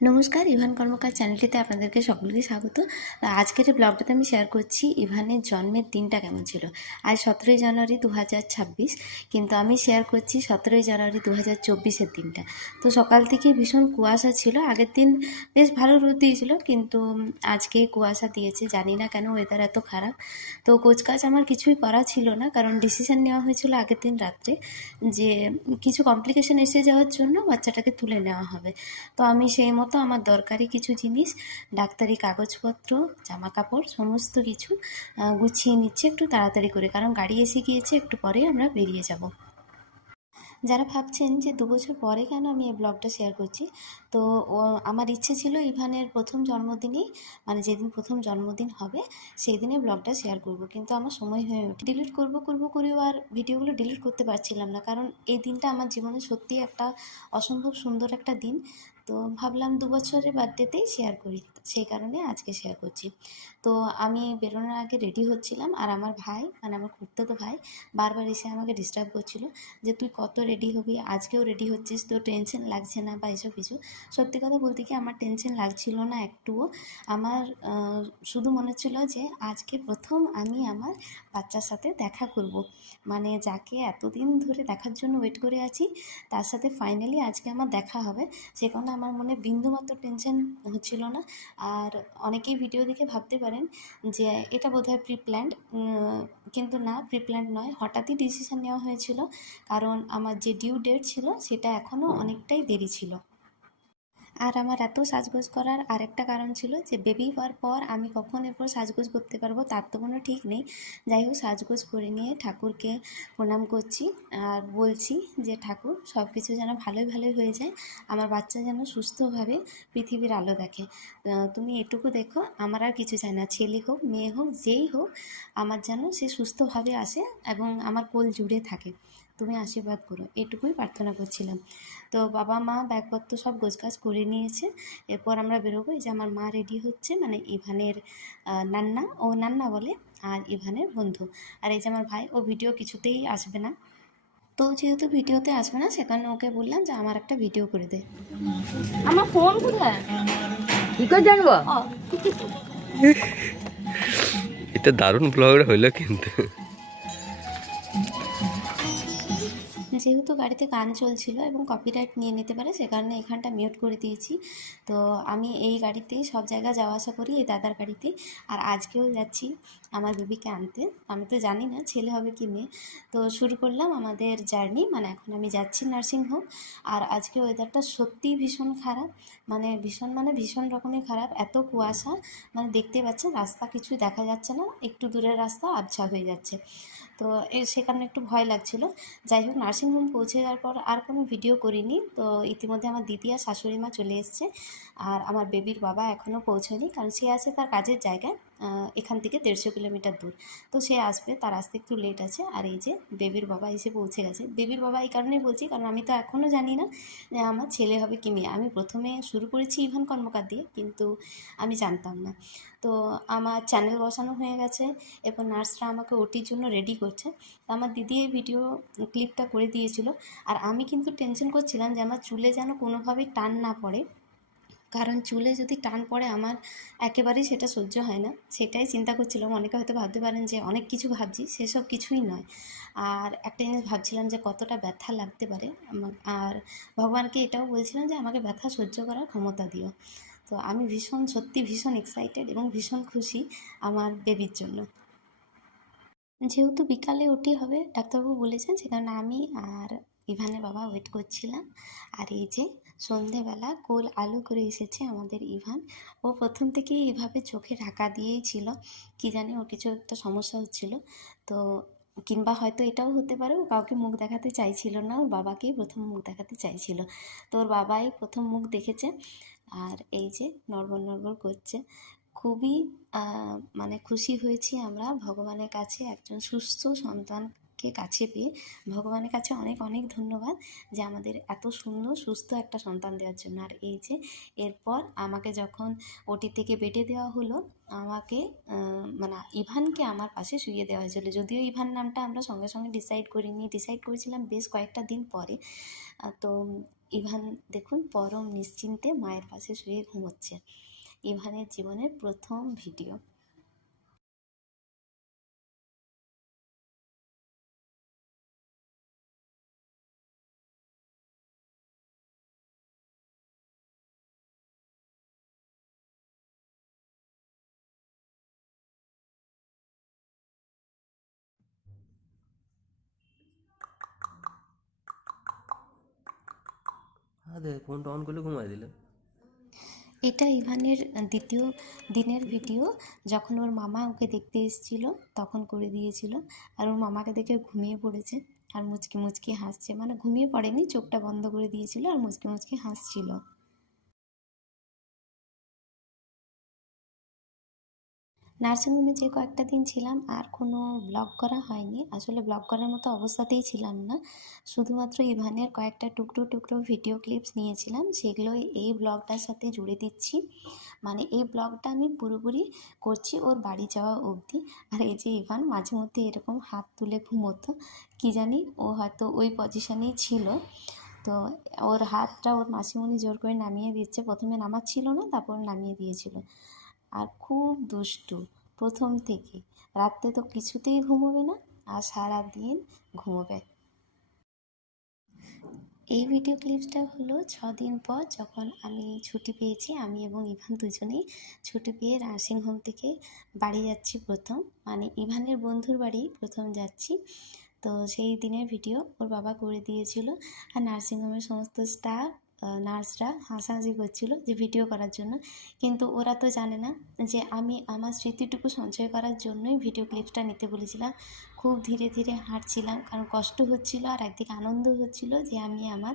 নমস্কার, ইভান কর্মকার চ্যানেলটিতে আপনাদেরকে সকলকে স্বাগত। আজকের এই ব্লগটাতে আমি শেয়ার করছি ইভানের জন্মের দিনটা কেমন ছিল। আজ 17ই জানুয়ারি 2026, কিন্তু আমি শেয়ার করছি 17ই জানুয়ারি 2024-এর দিনটা। তো সকাল থেকে ভীষণ কুয়াশা ছিল। আগের দিন বেশ ভালো রোদ দিয়েছিল, কিন্তু আজকে কুয়াশা দিয়েছে। জানি না কেন ওয়েদার এত খারাপ। তো কোচকাজ আমার কিছুই করা ছিল না, কারণ ডিসিশন নেওয়া হয়েছিল আগের দিন রাত্রে যে কিছু কমপ্লিকেশন এসে যাওয়ার জন্য বাচ্চাটাকে তুলে নেওয়া হবে। তো আমি সেই মতো আমার দরকারি কিছু জিনিস, ডাক্তারি কাগজপত্র, জামা কাপড় সমস্ত কিছু গুছিয়ে নিচ্ছি একটু তাড়াতাড়ি করে, কারণ গাড়ি এসে গিয়েছে, একটু পরে আমরা বেরিয়ে যাব। যারা ভাবছেন যে 2 বছর পরে কেন আমি এই ব্লগটা শেয়ার করছি, তো আমার ইচ্ছে ছিল ইভানের প্রথম জন্মদিনেই, মানে যেদিন প্রথম জন্মদিন হবে সেই দিনে ব্লগটা শেয়ার করব, কিন্তু আমার সময় হয়ে ওঠে। ডিলিট করব করেও আর ভিডিওগুলো ডিলিট করতে পারছিলাম না, কারণ এই দিনটা আমার জীবনে সত্যিই একটা অসম্ভব সুন্দর একটা দিন। তো ভাবলাম 2 বছরের বার্থডেতেই শেয়ার করি, সেই কারণে আজকে শেয়ার করছি। তো আমি বেরোনোর আগে রেডি হচ্ছিলাম, আর আমার ভাই, মানে আমার খুড়তুতো ভাই, বারবার এসে আমাকে ডিস্টার্ব করছিল যে তুই কত রেডি হবি, আজকেও রেডি হচ্ছিস, তোর টেনশন লাগছে না বা এসব কিছু। সত্যি কথা বলতে কি, আমার টেনশন লাগছিল না একটুও। আমার শুধু মনে ছিল যে আজকে প্রথম আমি আমার বাচ্চার সাথে দেখা করব, মানে যাকে এতদিন ধরে দেখার জন্য ওয়েট করে আছি তার সাথে ফাইনালি আজকে আমার দেখা হবে। সে কারণে আমার মনে বিন্দুমাত্র টেনশন হচ্ছিল না। আর অনেকেই ভিডিও দেখে ভাবতে পারেন যে এটা বোধহয় প্রি প্ল্যান্ড, কিন্তু না, প্রি প্ল্যান্ড নয়, হঠাৎই ডিসিশন নেওয়া হয়েছিল। কারণ আমার যে ডিউ ডেট ছিল সেটা এখনও অনেকটাই দেরি ছিল। আর আমার এত সাজগোজ করার আরেকটা কারণ ছিল যে বেবি হওয়ার পর আমি কখন এরপর সাজগোজ করতে পারবো তার তো কোনো ঠিক নেই। যাই হোক, সাজগোজ করে নিয়ে ঠাকুরকে প্রণাম করছি আর বলছি যে ঠাকুর, সব কিছু যেন ভালোই ভালোই হয়ে যায়, আমার বাচ্চা যেন সুস্থভাবে পৃথিবীর আলো দেখে। তুমি এটুকু দেখো, আমার আর কিছু চাই না, ছেলে হোক মেয়ে হোক যেই হোক, আমার যেন সে সুস্থভাবে আসে এবং আমার কোল জুড়ে থাকে। তুমি আশীর্বাদ করো, এটুকুই প্রার্থনা করছিলাম। তো বাবা মা ব্যাগপত্র সব গোছগাছ করে নিয়েছে। এরপর আমরা বেরোবো। এই যে আমার মা রেডি হচ্ছে, মানে ইভানের নান্না, ও নান্না বলে, আর ইভানের বন্ধু। আর এই যে আমার ভাই, ও ভিডিও কিছুতেই আসবে না। তো যেহেতু ভিডিওতে আসবে না, সেখানে ওকে বললাম যে আমার একটা ভিডিও করে দে। আমার ফোন কোথায়? কি করে জানবো? এটা দারুণ ব্লগ হইলো কিন্তু। যেহেতু গাড়িতে গান চলছিল এবং কপিরাইট নিয়ে নিতে পারে, সে কারণে এখানটা মিউট করে দিয়েছি। তো আমি এই গাড়িতেই সব জায়গা যাওয়া আসা করি, এই দাদার গাড়িতে। আর আজকেও যাচ্ছি আমার বেবিকে আনতে। আমি তো জানি না ছেলে হবে কি মেয়ে। তো শুরু করলাম আমাদের জার্নি, মানে এখন আমি যাচ্ছি নার্সিংহোম। আর আজকে ওয়েদারটা সত্যিই ভীষণ খারাপ, মানে ভীষণ রকমের খারাপ। এত কুয়াশা, মানে দেখতে পাচ্ছেন রাস্তা কিছুই দেখা যাচ্ছে না, একটু দূরের রাস্তা আবছা হয়ে যাচ্ছে। তো সে কারণে একটু ভয় লাগছিল। যাই হোক, নার্সিংহোম পৌঁছে যাওয়ার পর আর কোনো ভিডিও করিনি। তো ইতিমধ্যে আমার দিদি আর শাশুড়ি মা চলে এসছে, আর আমার বেবির বাবা এখনও পৌঁছয়নি, কারণ সে আছে তার কাজের জায়গায়, এখান থেকে 150 কিলোমিটার দূর। তো সে আসবে, তার আসতে একটু লেট আছে। আর এই যে বেবির বাবা এসে পৌঁছে গেছে। বেবির বাবা এই কারণেই বলছি, কারণ আমি তো এখনও জানি না যে আমার ছেলে হবে কি মেয়ে। আমি প্রথমে শুরু করেছি ইভান কর্মকার দিয়ে, কিন্তু আমি জানতাম না। তো আমার চ্যানেল বসানো হয়ে গেছে, এরপর নার্সরা আমাকে ওটির জন্য রেডি করছে। তো আমার দিদি এই ভিডিও ক্লিপটা করে দিয়েছিল। আর আমি কিন্তু টেনশন করছিলাম যে আমার চুলে যেন কোনোভাবেই টান না পড়ে, কারণ চুলে যদি টান পড়ে আমার একেবারেই সেটা সহ্য হয় না। সেটাই চিন্তা করছিলাম। অনেকে হয়তো ভাবতে পারেন যে অনেক কিছু ভাবছি, সেসব কিছুই নয়। আর একটা জিনিস ভাবছিলাম যে কতটা ব্যথা লাগতে পারে। আর ভগবানকে এটাও বলছিলাম যে আমাকে ব্যথা সহ্য করার ক্ষমতা দিও। তো আমি সত্যি ভীষণ এক্সাইটেড এবং ভীষণ খুশি আমার বেবির জন্য। যেহেতু বিকালে ওটি হবে, ডাক্তারবাবু বলেছেন, সে কারণে আমি আর ইভানের বাবা ওয়েট করছিলাম। আর এই যে সন্ধেবেলা কোল আলো করে এসেছে আমাদের ইভান। ও প্রথম থেকেই এভাবে চোখে ঢাকা দিয়েই ছিল, কি জানি ওর কিছু একটা সমস্যা হচ্ছিল। তো কিংবা হয়তো এটাও হতে পারে ও কাউকে মুখ দেখাতে চাইছিল না, ওর বাবাকেই প্রথম মুখ দেখাতে চাইছিল। তো ওর বাবাই প্রথম মুখ দেখেছে। আর এই যে নড়বড় নড়বড় করছে। খুবই মানে খুশি হয়েছি আমরা ভগবানের কাছে একজন সুস্থ সন্তানকে কাছে পেয়ে। ভগবানের কাছে অনেক অনেক ধন্যবাদ যে আমাদের এত সুন্দর সুস্থ একটা সন্তান দেওয়ার জন্য। আর এই যে এরপর আমাকে যখন ওটি থেকে বেডে দেওয়া হলো, আমাকে মানে ইভানকে আমার পাশে শুইয়ে দেওয়া হয়েছিল। যদিও ইভান নামটা আমরা সঙ্গে সঙ্গে ডিসাইড করিনি, ডিসাইড করেছিলাম বেশ কয়েকটা দিন পরে। তো ইভান দেখুন পরম নিশ্চিন্তে মায়ের পাশে শুয়ে ঘুমোচ্ছে। ইভানের জীবনের প্রথম ভিডিও। হ্যাঁ দে ফোনটা অন করলে ঘুমাই দিলে। এটা ইভানের দ্বিতীয় দিনের ভিডিও। যখন ওর মামা ওকে দেখতে এসেছিল তখন করে দিয়েছিল। আর ওর মামাকে দেখে ঘুমিয়ে পড়েছে আর মুচকি মুচকি হাসছে, মানে ঘুমিয়ে পড়েনি, চোখটা বন্ধ করে দিয়েছিল আর মুচকি মুচকি হাসছিল। নার্সিংহোমে যে কয়েকটা দিন ছিলাম আর কোনো ব্লগ করা হয়নি, আসলে ব্লগ করার মতো অবস্থাতেই ছিলাম না। শুধুমাত্র ইভানের কয়েকটা টুকরো টুকরো ভিডিও ক্লিপস নিয়েছিলাম, সেগুলোই এই ব্লগটার সাথে জুড়ে দিচ্ছি। মানে এই ব্লগটা আমি পুরোপুরি করছি ওর বাড়ি যাওয়া অবধি। আর এই যে ইভান মাঝে মধ্যে এরকম হাত তুলে ঘুমোতো, কী জানি ও হয়তো ওই পজিশনেই ছিল। তো ওর হাতটা ওর মাসিমণি জোর করে নামিয়ে দিচ্ছে, প্রথমে নামাচ্ছিল না, তারপর নামিয়ে দিয়েছিল। আর খুব দুষ্টু প্রথম থেকে, রাত্রে তো কিছুতেই ঘুমোবে না আর সারা দিন ঘুমোবে। এই ভিডিও ক্লিপসটা হলো 6 দিন পর, যখন আমি ছুটি পেয়েছি, আমি এবং ইভান দুজনেই ছুটি পেয়ে নার্সিংহোম থেকে বাড়ি যাচ্ছি প্রথম, মানে ইভানের বন্ধুর বাড়ি প্রথম যাচ্ছি। তো সেই দিনের ভিডিও ওর বাবা করে দিয়েছিল। আর নার্সিংহোমের সমস্ত স্টাফ, নার্সরা হাসাহাসি করছিল যে ভিডিও করার জন্য, কিন্তু ওরা তো জানে না যে আমি আমার স্মৃতিটুকু সঞ্চয় করার জন্যই ভিডিও ক্লিপসটা নিতে বলেছিলাম। খুব ধীরে ধীরে হাঁটছিলাম কারণ কষ্ট হচ্ছিল, আর একদিকে আনন্দ হচ্ছিল যে আমি আমার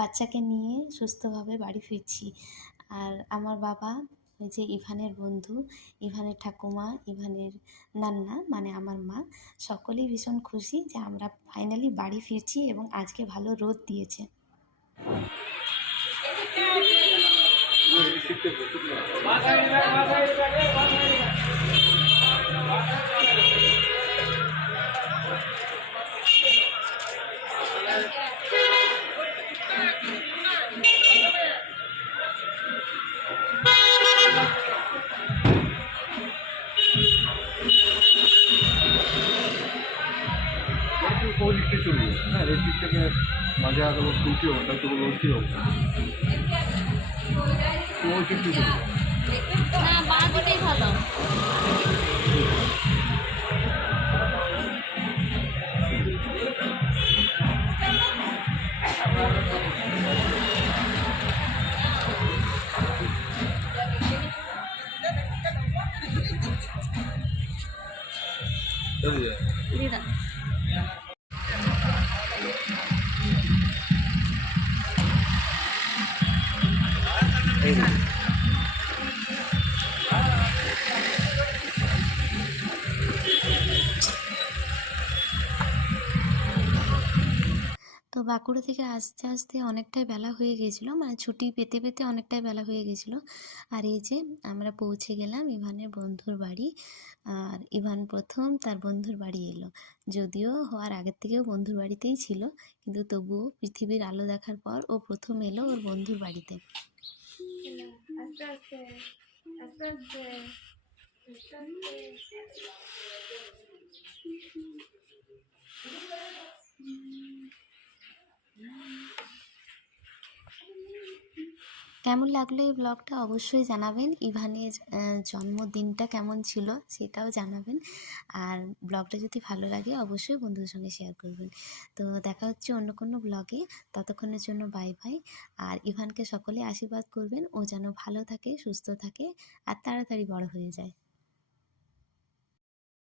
বাচ্চাকে নিয়ে সুস্থভাবে বাড়ি ফিরছি। আর আমার বাবা, ওই যে ইভানের বন্ধু, ইভানের ঠাকুমা, ইভানের নান্না মানে আমার মা, সকলেই ভীষণ খুশি যে আমরা ফাইনালি বাড়ি ফিরছি এবং আজকে ভালো রোদ দিয়েছে। कोई लिखते चलिए ना रेड लिखते के मजा आता वो खुशी होता तो वो रोटी होता तो वो लिखते चलिए না বাঁ দিকেই ভালো। দিদা তো বাঁকুড়া থেকে আসতে আসতে অনেকটাই বেলা হয়ে গিয়েছিল, মানে ছুটি পেতে পেতে অনেকটাই বেলা হয়ে গেছিলো। আর এই যে আমরা পৌঁছে গেলাম ইভানের বন্ধুর বাড়ি। আর ইভান প্রথম তার বন্ধুর বাড়ি এলো, যদিও হওয়ার আগের থেকেও বন্ধুর বাড়িতেই ছিল, কিন্তু তবুও পৃথিবীর আলো দেখার পর ও প্রথম এলো ওর বন্ধুর বাড়িতে। আস্তে আস্তে আস্তে আস্তে আস্তে আস্তে কেমন লাগলো এই ব্লগটা অবশ্যই জানাবেন। ইভানের জন্মদিনটা কেমন ছিল সেটাও জানাবেন। আর ব্লগটা যদি ভালো লাগে অবশ্যই বন্ধুদের সঙ্গে শেয়ার করবেন। তো দেখা হচ্ছে অন্য কোনো ব্লগে, ততক্ষণের জন্য বাই বাই। আর ইভানকে সকলে আশীর্বাদ করবেন ও যেন ভালো থাকে, সুস্থ থাকে আর তাড়াতাড়ি বড় হয়ে যায়।